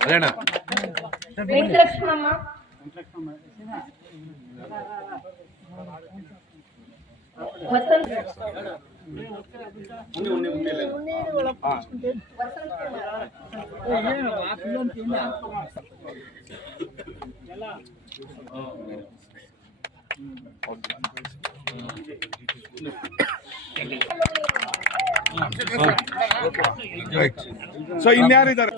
అదేనా వెంకటలక్ష్మమ్మ వసంత్ కుమార్ ಸೊ ಇನ್ಯಾರಿದ್ದಾರೆ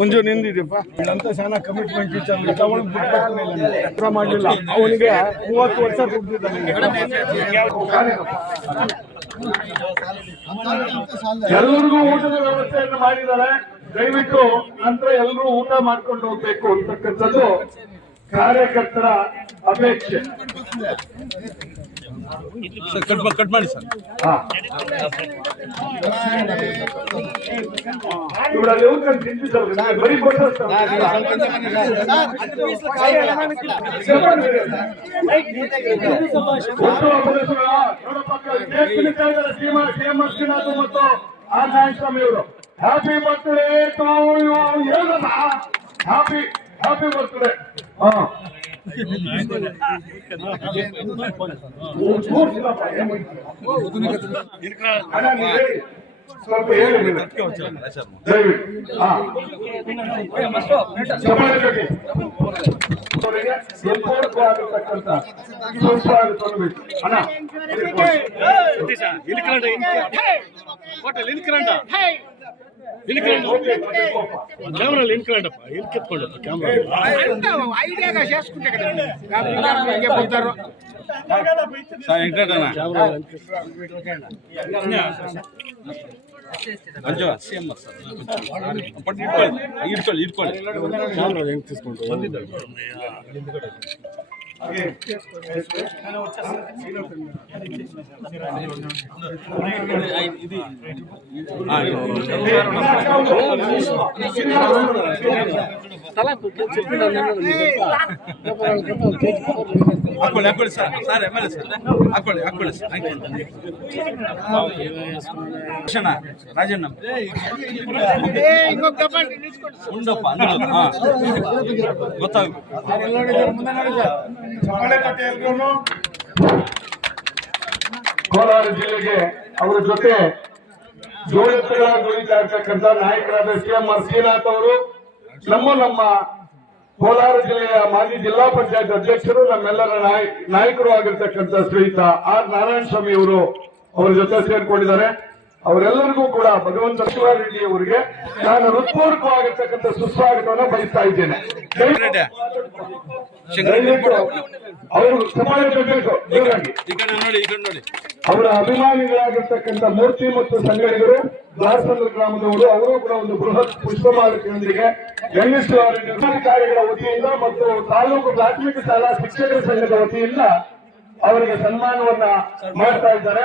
ಮುಂಜು ನಿಂದಿದೀಪ ಅಂತ ಸಣ್ಣ ಕಮಿಟ್ಮೆಂಟ್ ತಗೊಂಡು ಬಿಟ್ಬಿಟ್ಟು ಮಾಡಲಿಲ್ಲ. ಅವನಿಗೆ ಮೂವತ್ತು ವರ್ಷ ದುಡ್ಡಿದ್ದಾನೆ ಎಲ್ಲರಿಗೂ ಊಟದ ವ್ಯವಸ್ಥೆಯನ್ನು ಮಾಡಿದ್ದಾರೆ. ದಯವಿಟ್ಟು ನಂತರ ಎಲ್ಲರೂ ಊಟ ಮಾಡ್ಕೊಂಡು ಹೋಗ್ಬೇಕು ಅಂತಕ್ಕಂಥದ್ದು ಕಾರ್ಯಕರ್ತರ ಅಪೇಕ್ಷೆ. ಸರ್ ಕಟ್ ಕಟ್ ಮಾಡಿ ಸರ್. ಹಾ. ಇವರಲ್ಲಿ ಊಟ ಬರೀ ಮತ್ತು ಆರ್ ನಾರಾಯಣಸ್ವಾಮಿ ಅವರು. Happy birthday to you happy happy birthday ಹಾ ಅಣ್ಣ, ನೀವು ಹೇಳಿ. ಸ್ವಲ್ಪ ಹೇಳಿ ನೀವು. ದಯವಿಟ್ಟು. ಹಾ. ಚಪ್ಪಾಳೆ ತಟ್ಟಿ. ಅವರಿಗೆ ಸಂಪೂರ್ಣವಾಗಿರ್ತಕ್ಕಂಥ ಸುಸ್ವಾಗತವನ್ನು ಬೇಕು. ಕ್ಯಾಮ್ರಾ ಇನ್ಕ್ರಾಂಡಪ್ಪ ಇಲ್ಲಿ ಕಿತ್ಕೊಂಡಪ್ಪ ಕ್ಯಾಮ್ರಾ ಐಡಿಯಾಗ ಸೇರಿಸ್ಕೊಂಡೆ ಹಿಂಗೆ ಬರ್ತಾರೋ ಇಟ್ಕೊಳ್ಳಿ ಇಟ್ಕೊಳ್ಳಿ ಕ್ಯಾಮ್ರಾ ಹೆಂಗ್ ತಿಸ್ಕೊಂಡು అక్కడ అక్కడ సార్ సార్ ఎమ్మెల్యే సార్ అక్కడ అక్కడ సార్ రాజన్న ఉండప్ప అందరూ గొత్తాగు ಕೋಲಾರ ಜಿಲ್ಲೆಗೆ ಅವರ ಜೊತೆ ಜೋಡೆತ್ತುಗಳ ದುಡಿತಾ ಇರ್ತಕ್ಕಂಥ ನಾಯಕರಾದ ಸಿ ಎಂ ಆರ್. ಶ್ರೀನಾಥ್ ಅವರು, ನಮ್ಮ ನಮ್ಮ ಕೋಲಾರ ಜಿಲ್ಲೆಯ ಮಾಜಿ ಜಿಲ್ಲಾ ಪಂಚಾಯತ್ ಅಧ್ಯಕ್ಷರು, ನಮ್ಮೆಲ್ಲರ ನಾಯ- ನಾಯಕರು ಆಗಿರ್ತಕ್ಕಂಥ ಶ್ರೀಯುತ ಆರ್. ನಾರಾಯಣ ಸ್ವಾಮಿ ಅವರು ಅವರ ಜೊತೆ ಸೇರ್ಕೊಂಡಿದ್ದಾರೆ. ಅವರೆಲ್ಲರಿಗೂ ಕೂಡ ಭಗವಂತ ಶಿವಾರೆಡ್ಡಿ ಅವರಿಗೆ ನಾನು ಹೃತ್ಪೂರ್ವಕವಾಗಿರ್ತಕ್ಕಂಥ ಸುಸ್ವಾಗತವನ್ನು ಬಯಸ್ತಾ ಇದ್ದೇನೆ. ಅವರು ಅವರ ಅಭಿಮಾನಿಗಳಾಗಿರ್ತಕ್ಕಂಥ ಮೂರ್ತಿ ಮತ್ತು ಸಂಗಡಿಗರು ದಾಸಂದ್ರ ಗ್ರಾಮದವರು ಅವರು ಕೂಡ ಒಂದು ಬೃಹತ್ ಪುಷ್ಪಮಾಲಿಕೆಯೊಂದಿಗೆ ಎನ್ಎಸ್ ಕಾರ್ಯಗಳ ವತಿಯಿಂದ ಮತ್ತು ತಾಲೂಕು ಪ್ರಾಥಮಿಕ ಶಾಲಾ ಶಿಕ್ಷಕರ ಸಂಘದ ವತಿಯಿಂದ ಅವರಿಗೆ ಸನ್ಮಾನವನ್ನ ಮಾಡ್ತಾ ಇದ್ದಾರೆ.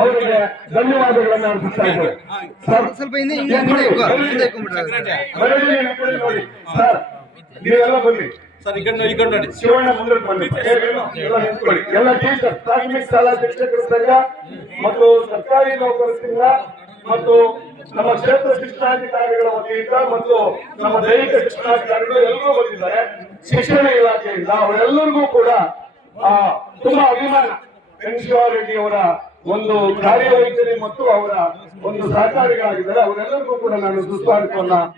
ಅವರಿಗೆ ಧನ್ಯವಾದಗಳನ್ನ ಅರ್ಪಿಸ್ತಾ ಇದ್ದಾರೆ ಸರ್, ನೋಡಿ, ನೀವೆಲ್ಲ ಬನ್ನಿ. ಶಿವಣ್ಣ ಮುಂದೆ ಬನ್ನಿ. ಎಲ್ಲ ನಿಂತ್ಕೊಳ್ಳಿ. ಎಲ್ಲ ಟೀಚರ್ ಪ್ರಾಥಮಿಕ ಶಾಲಾ ಶಿಕ್ಷಕರ ಸಂಘ ಮತ್ತು ಸರ್ಕಾರಿ ನೌಕರರ ಸಂಘ ಮತ್ತು ನಮ್ಮ ಕ್ಷೇತ್ರ ಶಿಕ್ಷಣಾಧಿಕಾರಿಗಳ ವತಿಯಿಂದ ಮತ್ತು ನಮ್ಮ ದೈಹಿಕ ಶಿಕ್ಷಣಾಧಿಕಾರಿಗಳು ಎಲ್ಲರೂ ಬಂದಿದ್ದಾರೆ. ಶಿಕ್ಷಣ ಇಲಾಖೆಯಿಂದ ಅವರೆಲ್ಲರಿಗೂ ಕೂಡ ತುಂಬಾ ಅಭಿಮಾನ. ಎನ್ ಶಿವಾರೆಡ್ಡಿ ಅವರ ಒಂದು ಕಾರ್ಯವೈಖರಿ ಮತ್ತು ಅವರ ಒಂದು ಸಹಕಾರಿಗಳಾಗಿದ್ದಾರೆ. ಅವರೆಲ್ಲರಿಗೂ ಕೂಡ ನಾನು ಸುಸ್ವಾಗತವನ್ನ